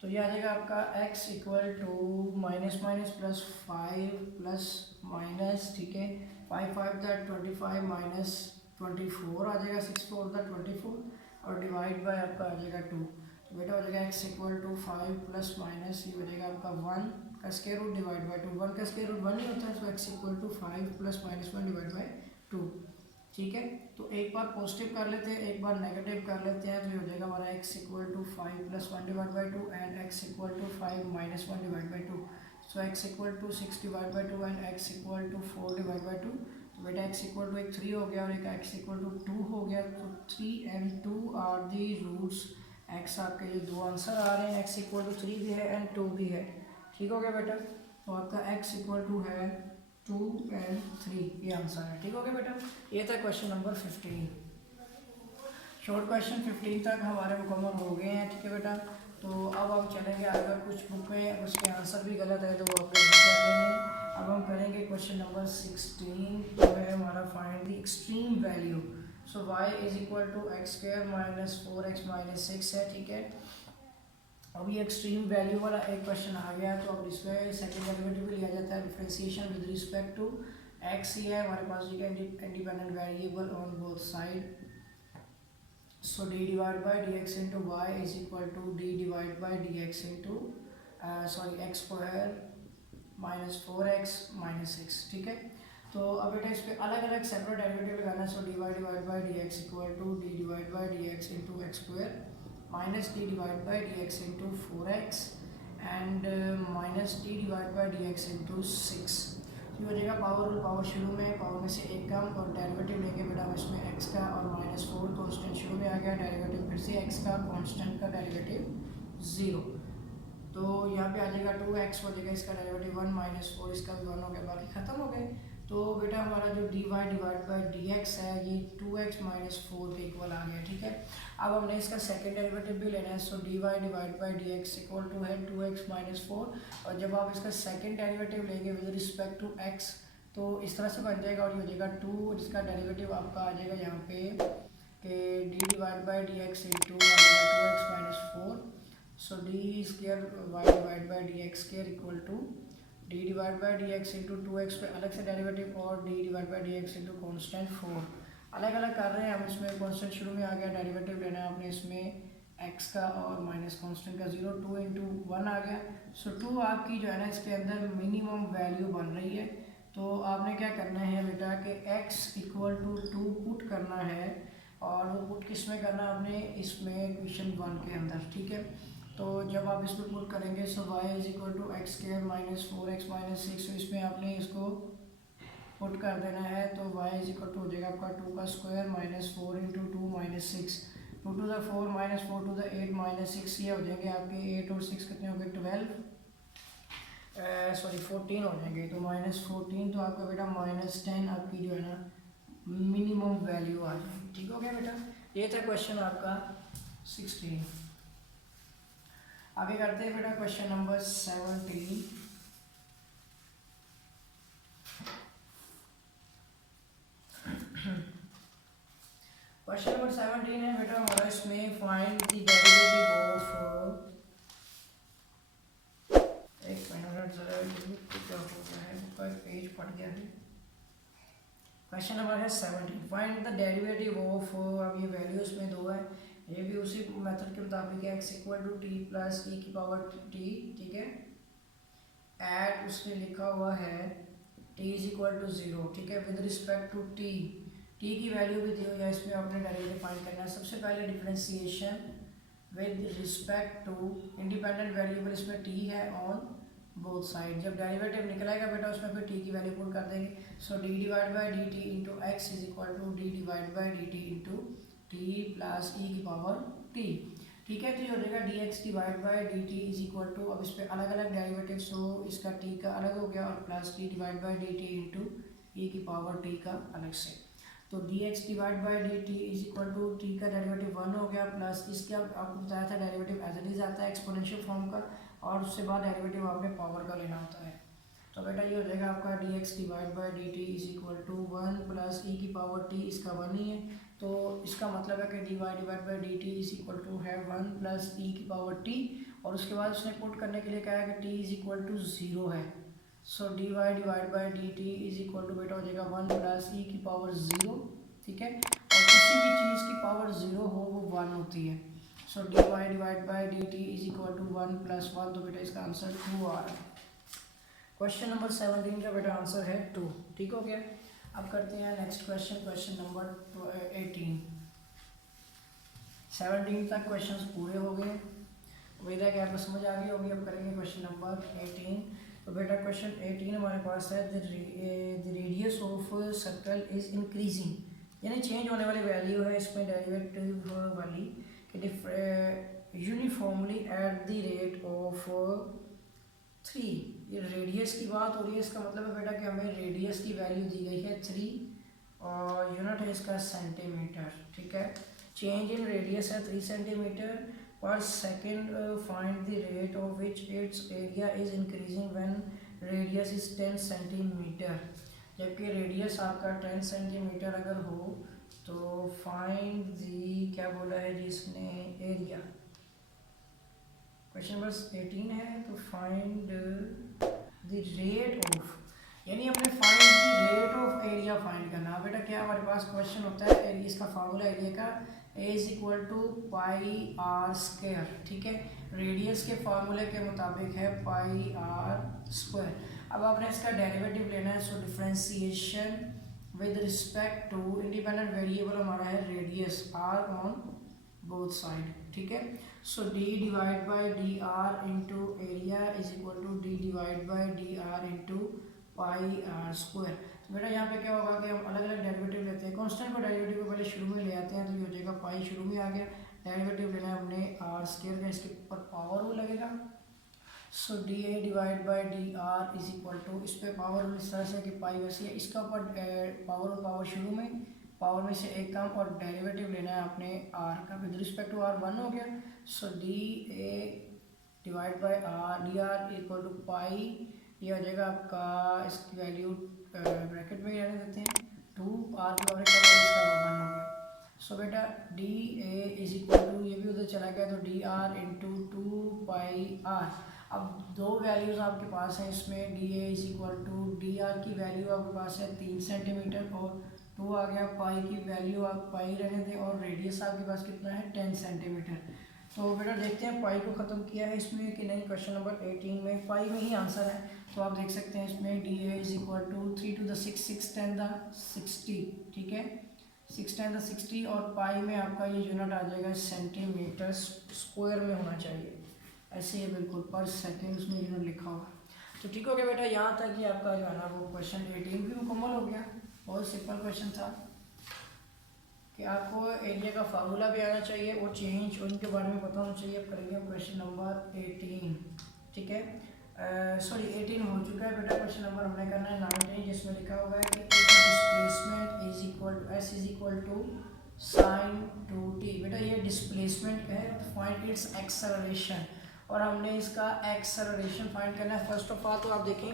तो ये आ जाएगा आपका x equal to minus minus plus 5 plus minus, ठीक है, 5 5 दैट 25 माइनस 24 आ जाएगा, 6 4 दैट 24 और डिवाइड बाय आपका आ जाएगा 2। तो बेटा हो जाएगा x equal to 5 plus minus ये हो जाएगा आपका 1 का स्क्वायर रूट डिवाइड बाय 2। 1 का स्क्वायर रूट 1 ही होता है, तो x equal to 5 plus minus 1 divide by 2, ठीक है। तो एक बार पॉजिटिव कर लेते हैं, एक बार नेगेटिव कर लेते हैं, तो ये हो जाएगा हमारा x equal to 5 plus 1 divide by 2 and x equal to 5 minus 1 divide by 2। So x equal to 6 divide by 2 and x equal to 4 divide by 2। तो बेटा x इक्वल टू एक 3 हो गया और एक x इक्वल टू 2 हो गया। तो 3 and 2 are the roots. x आपके ये दो आंसर आ रहे हैं, x इक्वल टू 3 भी है एंड 2 भी है, ठीक हो गया बेटा। तो आपका x इक्वल टू है 2 एंड 3, ये आंसर है, ठीक हो गया बेटा। ये था क्वेश्चन नंबर 15। शॉर्ट क्वेश्चन 15 तक हमारे मुकम्मल हो गए हैं, ठीक है बेटा। तो अब हम चलेंगे, अगर कुछ बुक में उसके आंसर भी गलत है तो वो आप लोग कर देंगे। अब हम करेंगे क्वेश्चन नंबर 16, जो है हमारा find the extreme value. So y is equal to x square minus 4x minus 6 है, ठीक है। अब ये एक्सट्रीम वैल्यू वाला एक क्वेश्चन आ गया, तो अब इसमें सेकंड डेरिवेटिव भी लिया जाता है, differentiation with respect to x ही है हमारे पास, ठीक है, independent variable on both side. So d divide by D x into Y is equal to d divide by D x into x square minus 4x minus 6, ठीक है। तो अब बेटा इस पर अलग अलग सेपरेट डेरिवेटिव लगाना है। So divide by D x equal to d divide by D x into x square minus d divide by D x into 4x and minus d divide by D x into 6। ये हो जाएगा power और power शुरू में, power में से एक कम और डेरिवेटिव लेंगे बेटा इसमें x का और -4 कांस्टेंट शुरू में आ गया, डेरिवेटिव फिर से x का, कांस्टेंट का डेरिवेटिव 0। तो यहाँ पे आ जाएगा 2x हो जाएगा, इसका डेरिवेटिव 1 -4 इसका भी 1 हो गया, बाकी ख़त्म हो गए। तो बेटा हमारा जो dy डिवाइड बाई dx है ये 2x माइनस 4 के इक्वल आ गया, ठीक है। अब हमने इसका सेकंड डेरिवेटिव भी लेना है। So dy divide by dx equal to है 2x माइनस 4 और जब आप इसका सेकंड डेरिवेटिव लेंगे विद रिस्पेक्ट टू x तो इस तरह से बन जाएगा और ये हो जाएगा 2, जिसका डेरिवेटिव आपका आ जाएगा यहाँ पे कि d divide by dx into 2x minus 4। So d square y divide by dx square equal to d divide by D x into 2x पे अलग से डेरिवेटिव और d divide by D x into constant 4 अलग अलग कर रहे हैं हम। इसमें कॉन्स्टेंट शुरू में आ गया, डेरिवेटिव लेना है आपने इसमें x का और माइनस कॉन्स्टेंट का 0, 2 इंटू 1 आ गया। सो 2 आपकी जो है ना इसके अंदर मिनिमम वैल्यू बन रही है। तो आपने क्या करना है बेटा कि x इक्वल टू 2 पुट करना है और वो पुट किस में करना है आपने, इसमें क्वेश्चन 1 के अंदर, ठीक है। तो जब आप इसमें पुट करेंगे so y is equal to x square minus 4x minus 6, तो इसमें आपने इसको पुट कर देना है। तो y इज इक्वल टू हो जाएगा आपका 2 का square minus 4 into 2 minus 6, 2 to the 4 minus 4 to the 8 minus 6, ये हो जाएंगे आपके 8 और 6 कितने हो गए 12, सॉरी 14 हो जाएंगे। तो -14 तो आपका बेटा -10 आपकी जो है ना मिनिमम वैल्यू आ जाएगी, ठीक हो गया बेटा। ये था क्वेश्चन आपका 16। आगे करते हैं बेटा क्वेश्चन नंबर 17। क्वेश्चन नंबर 17 है बेटा हमारा, इसमें फाइंड द डेरिवेटिव ऑफ, एक मिनट जरा क्या हो गया है, ऊपर पेज पड़ गया है। क्वेश्चन नंबर है 17, फाइंड द डेरिवेटिव ऑफ, अब ये वैल्यूज में दो है, ये भी उसी मेथड के मुताबिक है, x equal to t plus e की पावर टी, ठीक है, एट उसने लिखा हुआ है t इज इक्वल टू 0, ठीक है, with respect to t t की वैल्यू भी दी हुई है, इसमें आपने डेरिवेटिव फाइंड करना है। सबसे पहले differentiation with respect to independent variable, इसमें टी है ऑन बोथ साइड। जब डेरिवेटिव निकलेगा बेटा उसमें फिर टी की वैल्यू पुट कर देंगे। So D divide by D T into x is equal to D divide by D T into t plus e की पावर टी। ठीक है, तो ये हो जाएगा d x divide by D T is equal to, अब इस पर अलग अलग डेरिवेटिव, सो इसका टी का अलग हो गया और plus t divide by D T into e की पावर टी का अलग से। तो d x divide by D T is equal to t का डेरिवेटिव 1 हो गया प्लस इसके, आपको बताया था डेरिवेटिव एज इट इज आता है एक्सपोनेंशियल फॉर्म का, और उससे बाद डेरिवेटिव आपने पावर का लेना होता है। तो बेटा ये हो जाएगा आपका d x divide by D T is equal to 1 plus e की पावर टी, इसका 1 ही है, तो इसका मतलब है कि d Y divide by D T is equal to है 1 प्लस ई की पावर टी, और उसके बाद उसने पुट करने के लिए कहा है कि टी इज इक्वल टू 0 है। So D Y divide by D T is equal to बेटा हो जाएगा 1 प्लस ई की पावर 0। ठीक है, और किसी भी चीज़ की पावर 0 हो वो 1 होती है। So D Y divide by D T is equal to 1 plus 1, तो बेटा इसका आंसर 2 आ रहा है। क्वेश्चन नंबर 17 का बेटा आंसर है 2। ठीक हो गया, अब करते हैं नेक्स्ट क्वेश्चन, क्वेश्चन नंबर 18। 17 तक क्वेश्चंस पूरे हो गए, उम्मीद है कि आपको समझ आ गई होगी। अब करेंगे क्वेश्चन नंबर 18। तो बेटा क्वेश्चन 18 हमारे पास है the radius of circle is increasing, यानी चेंज होने वाली वैल्यू है इसमें डेरिवेटिव वाली कि uniformly at the rate of 3। ये रेडियस की बात हो रही है, इसका मतलब है बेटा कि हमें रेडियस की वैल्यू दी गई है 3 और यूनिट है इसका सेंटीमीटर। ठीक है, चेंज इन रेडियस है 3 सेंटीमीटर पर second, find the rate of which it's area is increasing when radius is 10 centimetre. जबकि रेडियस आपका 10 सेंटीमीटर अगर हो तो फाइंड दी, क्या बोला है जिसने, एरिया। क्वेश्चन नंबर 18 है, तो फाइंड द रेट ऑफ, यानी हमने find the rate of area find करना। बेटा क्या हमारे पास क्वेश्चन होता है, इसका फार्मूला एरिया का a is equal to pi r square. ठीक है, रेडियस के फार्मूले के मुताबिक है पाई आर स्क्वायर। अब आपने इसका डेरिवेटिव लेना है, so differentiation with respect to independent variable हमारा है radius r on both side. ठीक है, so D divide by d r into area is equal to D divide by d r into pi r square. तो बेटा यहाँ पे क्या होगा कि हम अलग अलग डेरिवेटिव लेते हैं, कांस्टेंट को डेरिवेटिव को पहले शुरू में ले आते हैं, तो ये हो जाएगा पाई शुरू में आ गया, डेरिवेटिव लेना है हमने आर स्क्वायर का, इसके ऊपर पावर वो लगेगा। So d a divide by d r is equal to, इस पर पावर इस तरह से कि पाई वैसे है, इसका ऊपर पावर और पावर शुरू में, पावर में से एक कम, और डेरिवेटिव लेना है अपने आर का विद रिस्पेक्ट टू आर 1 हो गया। So d a divide by r d r equal to pi, ये हो जाएगा आपका, इसकी वैल्यू ब्रैकेट में रहने देते हैं 2, आर की पावर इसका 1 हो गया। सो बेटा d a is equal to, ये भी उधर चला गया, तो d r into 2 pi r. अब दो वैल्यूज़ आपके पास हैं इसमें, d a is equal to, d r की वैल्यू आपके पास है 3 सेंटीमीटर और 2 आ गया, पाई की वैल्यू आप पाई रहने दें, और रेडियस आपके पास कितना है 10 सेंटीमीटर। तो बेटा देखते हैं पाई को ख़त्म किया है इसमें कि नहीं। क्वेश्चन नंबर 18 में पाई में ही आंसर है, तो आप देख सकते हैं इसमें d a is equal to 3 to the 6 6 10 the 60। ठीक है, 6 10 the 60, और पाई में आपका ये यूनिट आ जाएगा सेंटीमीटर स्क्वायर में होना चाहिए, ऐसे ही बिल्कुल पर सेकेंड उसमें यूनिट लिखा होगा। तो ठीक हो गया बेटा, यहाँ तक ही आपका जो है ना वो क्वेश्चन 18 भी मुकम्मल हो गया। बहुत सिंपल क्वेश्चन था कि आपको एरिया का फार्मूला भी आना चाहिए और चेंज उनके बारे में पता होना चाहिए। अब करेंगे क्वेश्चन नंबर 18। ठीक है, सॉरी 18 हो चुका है बेटा, क्वेश्चन नंबर हमने करना है 19, जिसमें लिखा हुआ है कि displacement is equal to s is equal to sine 2t। बेटा ये डिस्प्लेसमेंट है, फाइंड इट्स एक्सेलरेशन, और हमने इसका एक्सेलरेशन फाइंड करना है। फर्स्ट ऑफ ऑल तो आप देखें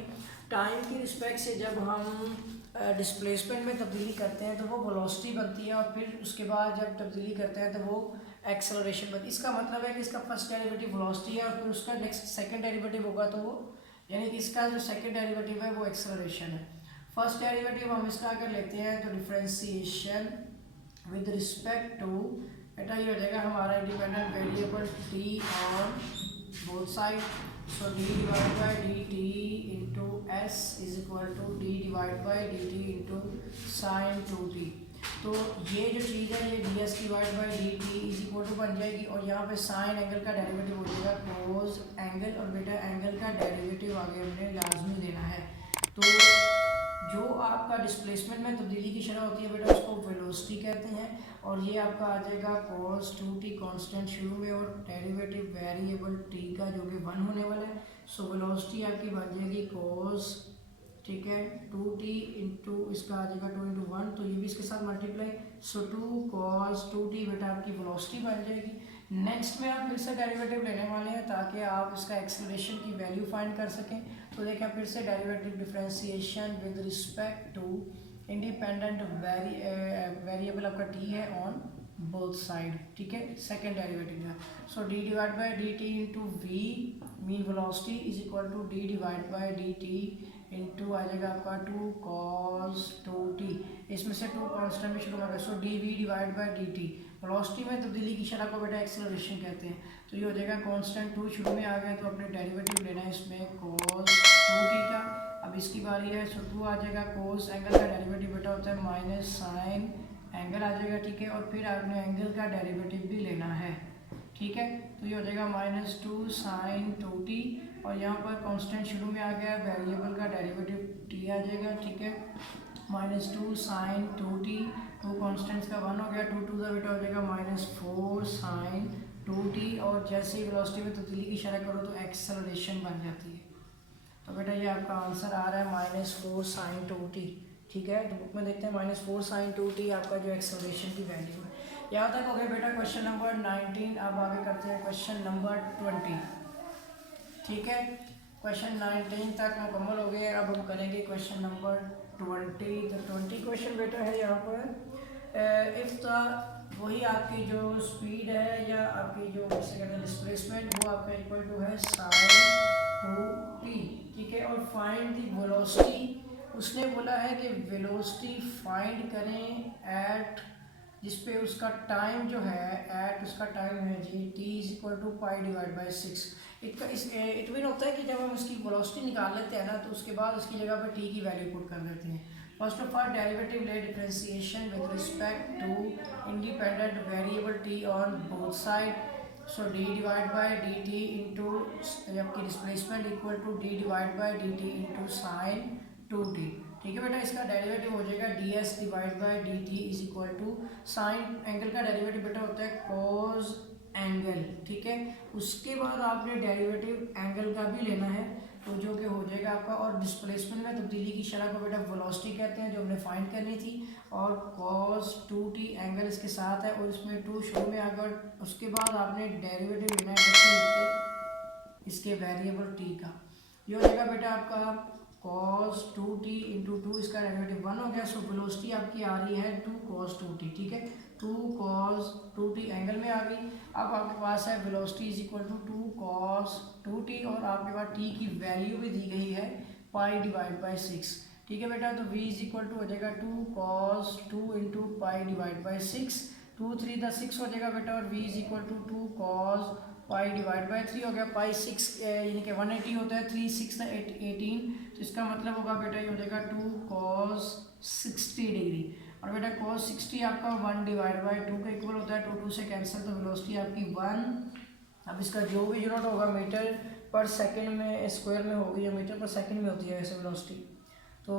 टाइम की रिस्पेक्ट से जब हम डिस्प्लेसमेंट में तब्दीली करते हैं तो वो वेलोसिटी बनती है, और फिर उसके बाद जब तब्दीली करते हैं तो वो एक्सेलरेशन बनती है। इसका मतलब है कि इसका फर्स्ट डेरिवेटिव वेलोसिटी है और फिर उसका नेक्स्ट सेकंड डेरिवेटिव होगा, तो वो यानी कि इसका जो सेकंड डेरिवेटिव है वो एक्सेलरेशन है। फर्स्ट डेरिवेटिव हम इसका अगर लेते हैं तो डिफरेंशिएशन विद रिस्पेक्ट टू, बेटा ये हो जाएगा हमारा independent variable t on both side. So D divide by D T into s is equal to D divide by D T into sine 2t। तो ये जो चीज़ है ये ds divide by D T is equal to बन जाएगी, और यहाँ पे साइन एंगल का डेरिवेटिव हो जाएगा कोस एंगल, और बेटा एंगल का डेरिवेटिव आगे हमने लाजमी देना है। तो जो आपका डिस्प्लेसमेंट में तब्दीली की शरह होती है बेटा उसको वेलोसिटी कहते हैं, और ये आपका आ जाएगा cos 2t कांस्टेंट शुरू में और डेरिवेटिव वेरिएबल t का जो कि 1 होने वाला है। सो वेलोसिटी आपकी बन जाएगी cos, ठीक है, 2t इंटू इसका आ जाएगा 2 इंटू 1, तो ये भी इसके साथ मल्टीप्लाई, सो 2 cos 2t बेटा आपकी वेलोसिटी बन जाएगी। नेक्स्ट में आप फिर से डेरिवेटिव लेने वाले हैं ताकि आप इसका एक्सेलरेशन की वैल्यू फाइंड कर सकें। तो देखें फिर से derivative differentiation with respect to independent variable आपका t है ऑन बोथ साइड, ठीक है, सेकेंड डेरिवेटिव का। So d divide by D T into v mean velocity is equal to d divide by D T into आ जाएगा आपका 2 cos 2t, इसमें से 2 कांस्टेंट में शुरू होगा, so d v divide by D t. Velocity में तब्दीली की शरह को बेटा एक्सेलरेशन कहते हैं। तो ये हो जाएगा कांस्टेंट 2 शुरू में आ गया, तो अपने डेरिवेटिव लेना है इसमें cos 2t का। अब इसकी बारी है, सो 2 आ जाएगा cos एंगल का डेरिवेटिव बेटा होता है माइनस साइन एंगल आ जाएगा, ठीक है, और फिर आपने एंगल का डेरिवेटिव भी लेना है, ठीक है। तो ये हो जाएगा -2 sin 2t, और यहाँ पर कांस्टेंट शुरू में आ गया, वेरिएबल का डेरिवेटिव t आ जाएगा, ठीक है, -2 sin 2t, 2 कांस्टेंट्स का 1 हो गया, 2 टू द बेटा हो जाएगा -4 sin 2t, और जैसे ही वेलोसिटी में तब्दीली की शरह करो तो एक्सेलरेशन बन जाती है। तो बेटा ये आपका आंसर आ रहा है -4 sin 2t, ठीक है। तो बुक में देखते हैं -4 sin 2t आपका जो एक्सेलरेशन की वैल्यू है। यहाँ तक हो गया बेटा क्वेश्चन नंबर 19। अब आगे करते हैं क्वेश्चन नंबर 20, ठीक है। क्वेश्चन 19 तक मुकम्मल हो गए, अब हम करेंगे क्वेश्चन नंबर 20। तो 20 क्वेश्चन बेटा है यहाँ पर इफ द वही आपकी जो स्पीड है या आपकी जो जिसे कहते हैं डिस्प्लेसमेंट वो आपका इक्वल टू है sin 2t, ठीक है, और फाइंड द वेलोसिटी। उसने बोला है कि वेलोसिटी फाइंड करें एट जिसपे उसका टाइम जो है एट उसका टाइम है जी t is equal to pi divide by 6। It mean होता है कि जब हम उसकी वेलोसिटी निकाल लेते हैं ना तो उसके बाद उसकी जगह पर t की वैल्यू पुट कर देते हैं। फर्स्ट ऑफ ऑल डेरिवेटिव ले differentiation with respect to independent variable t on both side, so d divide by D T into जबकि displacement equal to d divide by D T into sine 2t, ठीक है बेटा। इसका डेरिवेटिव हो जाएगा ds divide by D T is equal to sine angle का derivative बेटा होता है cos एंगल, ठीक है। उसके बाद आपने डेरिवेटिव एंगल का भी लेना है, तो जो कि हो जाएगा आपका, और डिस्प्लेसमेंट में तब्दीली की शरह को बेटा वेलोसिटी कहते हैं जो हमने फाइंड करनी थी, और cos 2t एंगल इसके साथ है और इसमें 2 शुरू में आ गया, और उसके बाद आपने डेरिवेटिव लेना है इसके वेरिएबल t का। ये हो जाएगा बेटा आपका cos 2t इंटू 2, इसका डेरिवेटिव 1 हो गया, सो वेलोसिटी आपकी आ रही है 2 cos 2t, ठीक है, 2 cos 2t एंगल में आ गई। अब आपके पास है velocity is equal to 2 cos 2t, और आपके पास t की वैल्यू भी दी गई है पाई डिवाइड बाई 6, ठीक है बेटा। तो v इज इक्वल टू हो जाएगा 2 cos 2 into pi divide by 6, 2 3 the 6 हो जाएगा बेटा, और v is equal to 2 cos pi divide by 3 हो गया, पाई 6 यानी कि 180 होता है, 3 6 18, तो इसका मतलब होगा बेटा ये हो जाएगा 2 cos 60 डिग्री, और बेटा cos 60 आपका 1 डिवाइड बाई 2 का इक्वल होता है, 2 2 से कैंसिल, तो वेलोसिटी आपकी 1। अब इसका जो भी यूनिट होगा मीटर पर सेकंड में स्क्वायर में होगी या मीटर पर सेकंड में होती है वैसे वेलोसिटी, तो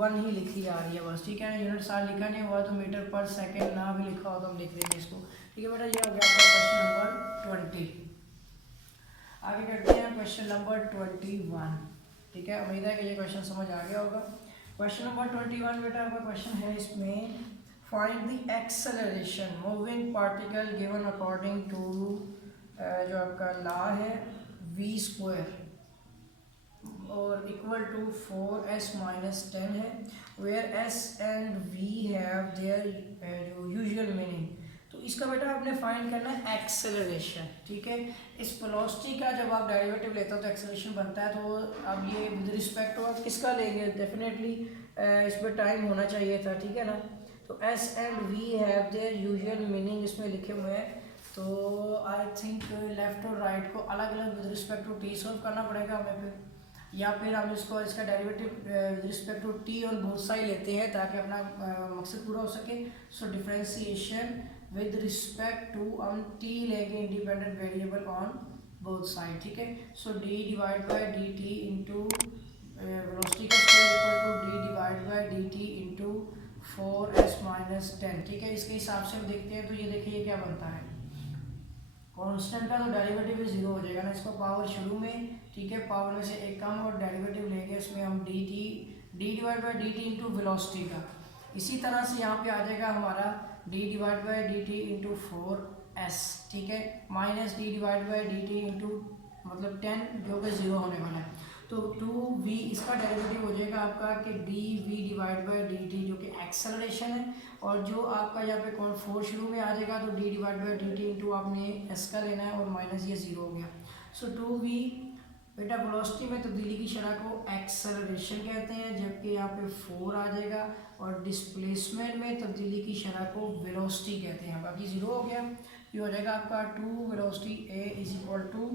1 ही लिखी जा रही है बस, ठीक है। यूनिट साल लिखा नहीं हुआ तो मीटर पर सेकंड ना भी लिखा हो तो हम लिख देंगे इसको, ठीक है बेटा। ये हो गया आपका क्वेश्चन नंबर 20। आगे करते हैं क्वेश्चन नंबर 21, ठीक है। उम्मीद है कि ये क्वेश्चन समझ आ गया होगा। क्वेश्चन नंबर 21 बेटा आपका क्वेश्चन है, इसमें find the acceleration moving particle given according to जो आपका लॉ है v स्क्वायर और इक्वल टू 4s माइनस 10 है, where s and v have their जो यूजुअल मीनिंग। तो इसका बेटा आपने फाइंड करना है एक्सेलरेशन, ठीक है। इस वेलोसिटी का जब आप डेरिवेटिव लेते हो तो एक्सेलरेशन बनता है, तो अब ये विद रिस्पेक्ट टू आप किसका लेंगे, डेफिनेटली इस पर टाइम होना चाहिए था, ठीक है ना। तो s and v have their usual meaning इसमें लिखे हुए हैं, तो आई थिंक लेफ्ट और राइट को अलग अलग with respect to t solve करना पड़ेगा हमें फिर। या फिर हम इसको इसका derivative with respect to t on both side लेते हैं ताकि अपना मकसद पूरा हो सके। So differentiation with respect to हम टी लेंगे independent variable on both side, ठीक है। So D divide by d T into velocity का square equal to D divide by d T into 4s-10, ठीक है। इसके हिसाब से हम देखते हैं तो ये देखिए ये क्या बनता है, कांस्टेंट का तो डेरिवेटिव भी जीरो हो जाएगा ना, इसको पावर शुरू में, ठीक है, पावर में से एक कम और डेरिवेटिव लेंगे इसमें हम D divide by d T into velocity का। इसी तरह से यहाँ पे आ जाएगा हमारा D divide by d T into 4s, ठीक है, minus D divide by d T into मतलब 10 जो कि जीरो होने वाला है। तो 2v इसका डेरिवेटिव हो जाएगा आपका कि d v divide by D t जो कि एक्सेलरेशन है, और जो आपका यहाँ पे कौन 4 शुरू में आ जाएगा तो d divide by D T into आपने एस का लेना है और माइनस ये जीरो हो गया। सो 2v बेटा वेलोसिटी में तब्दीली की शरह को एक्सेलरेशन कहते हैं, जबकि यहाँ पे 4 आ जाएगा, और डिस्प्लेसमेंट में तब्दीली की शरह को वेलोसिटी कहते हैं। बाकी जीरो हो गया, ये हो जाएगा आपका 2 velocity a is equal to,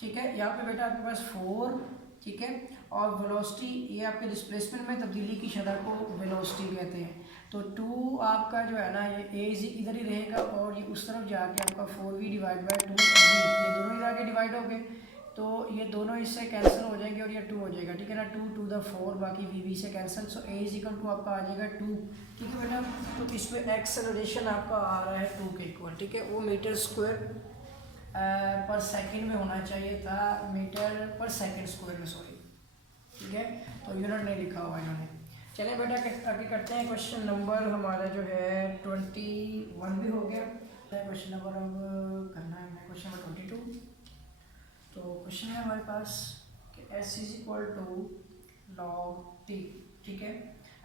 ठीक है, यहाँ पे बेटा आपके पास 4, ठीक है, और वेलोसिटी ये आपके डिस्प्लेसमेंट में तब्दीली की शरह को वेलोसिटी कहते हैं। तो 2 आपका जो है ना ये ए इधर ही रहेगा और ये उस तरफ जाके आपका 4v डिवाइड बाई 2v, ये दोनों ही जाके डिवाइड हो गए तो ये दोनों इससे कैंसिल हो जाएंगे और ये 2 हो जाएगा, ठीक है ना, 2 to the 4 बाकी वी से cancel. So a is equal to आपका आ जाएगा 2, ठीक है बेटा। तो इसमें एक्सेलरेशन आपका आ रहा है 2 के इक्वल, ठीक है, वो मीटर स्क्वायर पर सेकंड में होना चाहिए था, मीटर पर सेकंड स्क्वायर में, सॉरी, ठीक है, तो यूनिट नहीं लिखा हुआ इन्होंने। चलिए बेटा आगे करते हैं, क्वेश्चन नंबर हमारा जो है 21 भी हो गया, क्वेश्चन नंबर अब करना है क्वेश्चन नंबर 22। तो क्वेश्चन है हमारे पास कि s is equal to log t, ठीक है,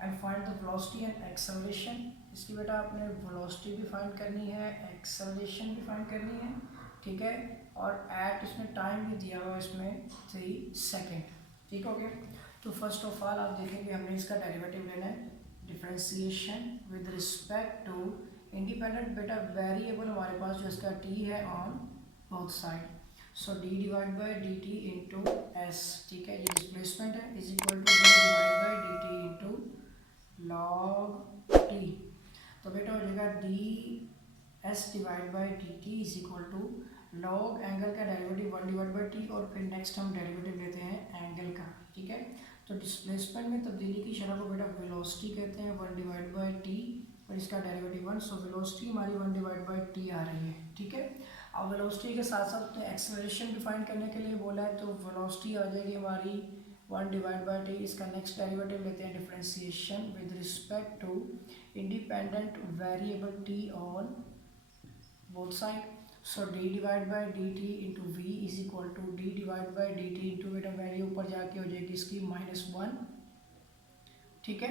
and find the velocity and acceleration. इसकी बेटा आपने वेलोसिटी भी फाइंड करनी है, एक्सेलरेशन भी फाइंड करनी है, ठीक है, और एट इसमें टाइम भी दिया हुआ है इसमें 3 सेकेंड, ठीक हो गया। तो फर्स्ट ऑफ ऑल आप देखेंगे हमने इसका डेरिवेटिव लेना है, differentiation with respect to independent बेटा वेरिएबल हमारे पास जो इसका t है on both side. So d divide by D T into s, ठीक है, ये डिस्प्लेसमेंट है, is equal to d divide by D T into log t. तो बेटा हो जाएगा d s divide by D T is equal to log angle का derivative 1 divide by t, और फिर नेक्स्ट हम डेरिवेटिव लेते हैं एंगल का, ठीक है। तो डिस्प्लेसमेंट में तब्दीली की शरह को बेटा वेलोसिटी कहते हैं, 1 डिवाइड बाई टी, और इसका डेरिवेटिव 1। सो वेलोसिटी हमारी 1 डिवाइड बाई टी आ रही है, ठीक है। अब वेलोसिटी के साथ साथ एक्सेलरेशन डिफाइन करने के लिए बोला है, तो वेलोसिटी आ जाएगी हमारी 1 डिवाइड बाई टी। इसका नेक्स्ट डेरिवेटिव लेते हैं, differentiation with respect to independent variable t on both side. So D divide by D T into v is equal to D divide by D T into बेटा value ऊपर जाके हो जाएगी इसकी -1, ठीक है।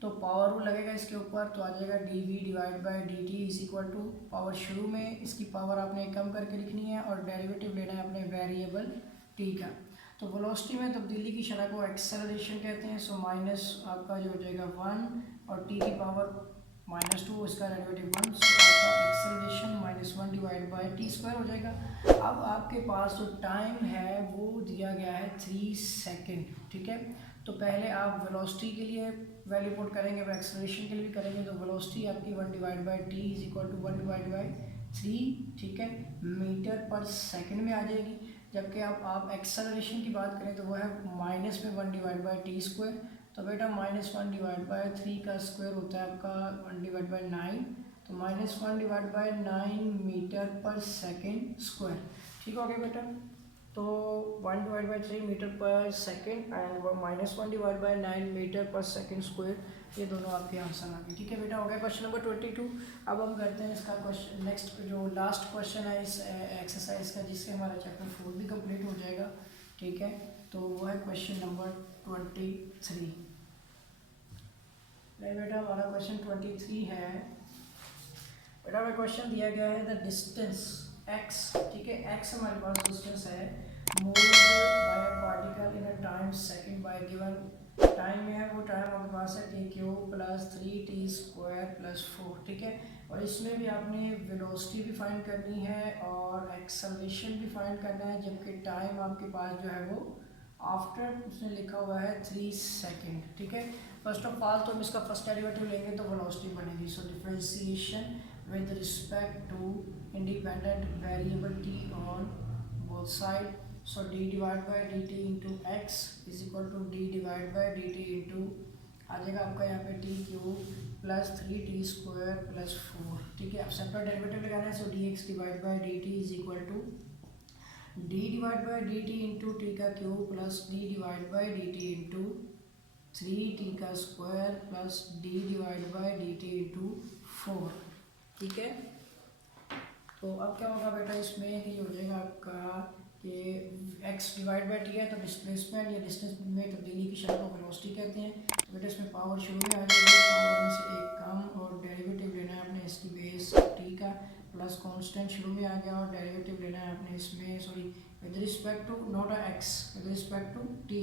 तो पावर रूल लगेगा इसके ऊपर, तो आ जाएगा d v divide by D T is equal to, power शुरू में इसकी पावर आपने कम करके लिखनी है और डेरिवेटिव लेना है अपने वेरिएबल टी का। तो वेलोसिटी में तब्दीली की शरह को एक्सेलरेशन कहते हैं। सो माइनस आपका जो हो जाएगा 1 और टी की पावर -2, इसका डेरिवेटिव 1, सो आपका acceleration -1 divide by T square हो जाएगा। अब आपके पास जो टाइम है वो दिया गया है 3 सेकेंड, ठीक है। तो पहले आप वेलोसिटी के लिए वैल्यू पुट करेंगे और एक्सेलरेशन के लिए भी करेंगे। तो वेलोसिटी आपकी 1 divide by t is equal to 1 divide by 3, ठीक है, मीटर पर सेकंड में आ जाएगी। जबकि अब आप एक्सेलरेशन की बात करें तो वो है माइनस में 1 डिवाइड बाई टी स्क्वायर। तो बेटा -1 डिवाइड बाई 3 का स्क्वायर होता है आपका 1 डिवाइड बाई 9, तो -1 divide by 9 metre per second square, ठीक हो गया बेटा। तो 1 divide by 3 metre per second and -1 divide by 9 metre per second square, ये दोनों आपके आंसर आ गए, ठीक है बेटा। हो गया क्वेश्चन नंबर 22। अब हम करते हैं इसका क्वेश्चन, नेक्स्ट जो लास्ट क्वेश्चन है इस एक्सरसाइज का, जिससे हमारा चैप्टर 4 भी कंप्लीट हो जाएगा, ठीक है। तो वो है क्वेश्चन नंबर 23। बेटा हमारा क्वेश्चन 23 है। बेटा हमें क्वेश्चन दिया गया है द डिस्टेंस x, ठीक है, x हमारे पास डिस्टेंस है, moved by a particle in a time second by given time में है, वो टाइम आपके पास है t³ + 3t² + 4, ठीक है। और इसमें भी आपने वेलोसिटी भी फाइंड करनी है और एक्सेलरेशन भी फाइंड करना है, जबकि टाइम आपके पास जो है वो आफ्टर उसने लिखा हुआ है 3 सेकेंड, ठीक है। फर्स्ट ऑफ ऑल तो हम इसका फर्स्ट डेरिवेटिव लेंगे तो वेलोसिटी बनेगी। So differentiation with respect to independent variable t on both side. So D divide by D T into x is equal to D divide by D T into आ जाएगा आपका यहाँ पे t cube plus 3t square plus 4, ठीक है। अब separate derivative लगाना है। So D x divide by D T is equal to D divide by D T into T का cube plus D divide by D T into 3t का square plus D divide by D T into 4, ठीक है। तो अब क्या होगा बेटा इसमें ये हो जाएगा आपका कि x डिवाइड बाई टी है तो डिस्प्लेसमेंट या डिस्टेंस में तब्दीली की शक्ल को वेलोसिटी कहते हैं। तो बेटा इसमें पावर शुरू में आ जाएगी, पावर में से एक कम और डेरिवेटिव लेना है अपने इसकी बेस टी का प्लस कांस्टेंट शुरू में आ गया और डेरिवेटिव लेना है अपने इसमें sorry with respect to not x with respect to t,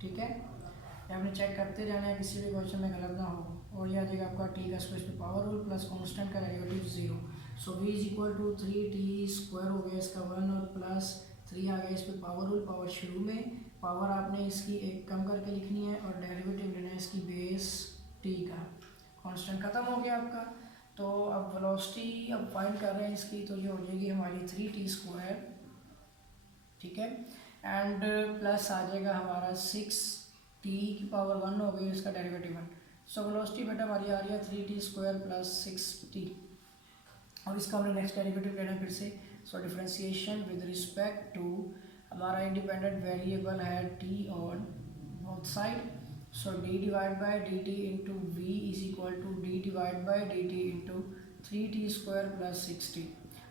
ठीक है। ये आपने चेक करते जाना है किसी भी क्वेश्चन में गलत ना हो। और ये आ जाएगा आपका टी का स्क्वायर पे पावर रूल प्लस कांस्टेंट का derivative 0। So v is equal to 3t square हो गया इसका 1 और प्लस 3 आ गया इस पर पावर रूल। पावर शुरू में पावर आपने इसकी एक कम करके लिखनी है और डेरिवेटिव लेना है इसकी बेस t का। कांस्टेंट खत्म हो गया आपका। तो अब वेलोसिटी अब फाइंड कर रहे हैं इसकी, तो ये हो जाएगी हमारी 3t स्क्वायर, ठीक है। एंड प्लस आ जाएगा हमारा 6t की पावर 1 हो गई इसका डेरिवेटिव 1। सो वेलोसिटी बेटा हमारी आ रही है 3t स्क्वायर प्लस 6t और इसका हमने नेक्स्ट डेरिवेटिव लेना है फिर से। So differentiation with respect to हमारा इंडिपेंडेंट वेरिएबल है t on both side. So D divide by D T into v is equal to D divide by D T into 3t square plus 6t।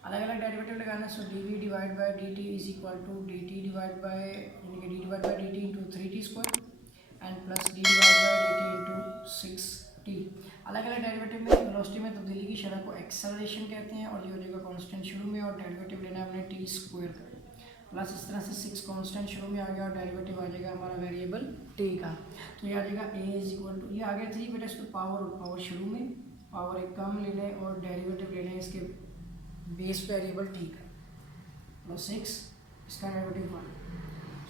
अलग अलग derivative लगाना है। So d v divide by D T is equal to d t divide by यानी कि d divide by D T into 3t square and plus D divide by D T into 6t। अलग अलग derivative में velocity में तब्दीली की शरह को एक्सेलरेशन कहते हैं और ये हो जाएगा कांस्टेंट शुरू में और डेरिवेटिव लेना है हमने टी स्क्वायर का प्लस इस तरह से 6 कांस्टेंट शुरू में आ गया और डेरिवेटिव आ जाएगा हमारा वेरिएबल टी का। तो ये आ जाएगा ए इज इक्वल टू ये आ गया 3 बेटा इस पर पावर शुरू में पावर एक कम ले लें और डेरिवेटिव ले लें इसके बेस वेरिएबल टी का प्लस 6 इसका derivative 1।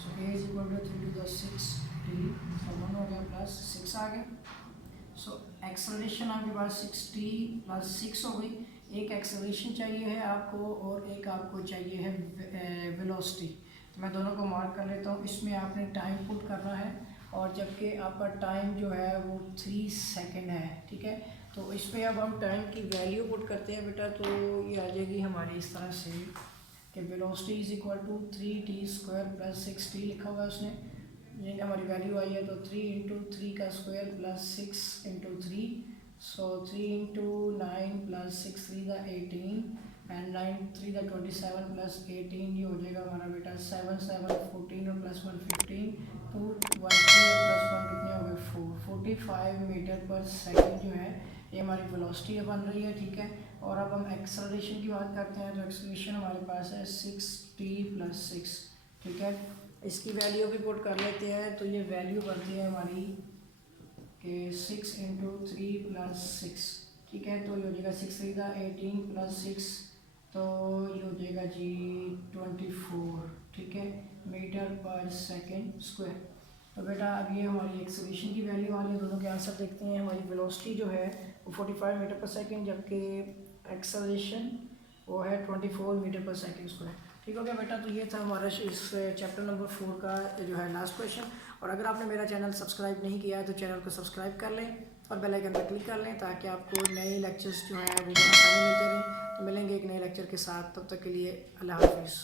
So a is equal to 3 to the 6 t 1 हो गया प्लस 6 आ गया। सो एक्सेलरेशन आपके पास 6t प्लस 6 हो गई। एक एक्सेलरेशन चाहिए है आपको और एक आपको चाहिए है वेलोसिटी। तो मैं दोनों को मार्क कर लेता हूँ। इसमें आपने टाइम पुट करना है और जबकि आपका टाइम जो है वो 3 सेकेंड है, ठीक है। तो इस पर अब हम टाइम की वैल्यू पुट करते हैं बेटा। तो ये आ जाएगी हमारी इस तरह से कि velocity is equal to 3t square plus 6t लिखा हुआ है उसने, ये हमारी वैल्यू आई है। तो 3 इंटू 3 का स्क्वायर प्लस 6 इंटू 3। सो 3 इंटू 9 प्लस 6 3 का 18 एंड 9 3 का 27 प्लस 18 ये हो जाएगा हमारा बेटा 7 7 14 और प्लस 1 15 2 1 3 और प्लस 1 कितने हो गए 4 45 मीटर पर सेकेंड जो है ये हमारी वेलोसिटी बन रही है, ठीक है। और अब हम एक्सेलरेशन की बात करते हैं। तो एक्सेलरेशन हमारे पास है 6t प्लस 6, ठीक है। इसकी वैल्यू भी पुट कर लेते हैं। तो ये वैल्यू बनती है हमारी कि 6 इंटू 3 प्लस 6, ठीक है। तो ये हो जाएगा 6 3 का 18 प्लस 6 तो ये हो जाएगा जी 24, ठीक है, मीटर पर सेकेंड स्क्वायर। तो बेटा अब ये हमारी एक्सेलरेशन की वैल्यू वाली है। दोनों के आंसर देखते हैं। हमारी वेलोसिटी जो है वो 45 मीटर पर सेकेंड जबकि एक्सेलरेशन वो है 24 मीटर पर सेकेंड स्क्वायर, ठीक हो गया बेटा। तो ये था हमारा इस चैप्टर नंबर 4 का जो है लास्ट क्वेश्चन। और अगर आपने मेरा चैनल सब्सक्राइब नहीं किया है तो चैनल को सब्सक्राइब कर लें और बेल आइकन पर क्लिक कर लें ताकि आपको नए लेक्चर्स जो हैं वो आसानी मिलते रहें। तो मिलेंगे एक नए लेक्चर के साथ, तब तक के लिए अल्लाह हाफिज़।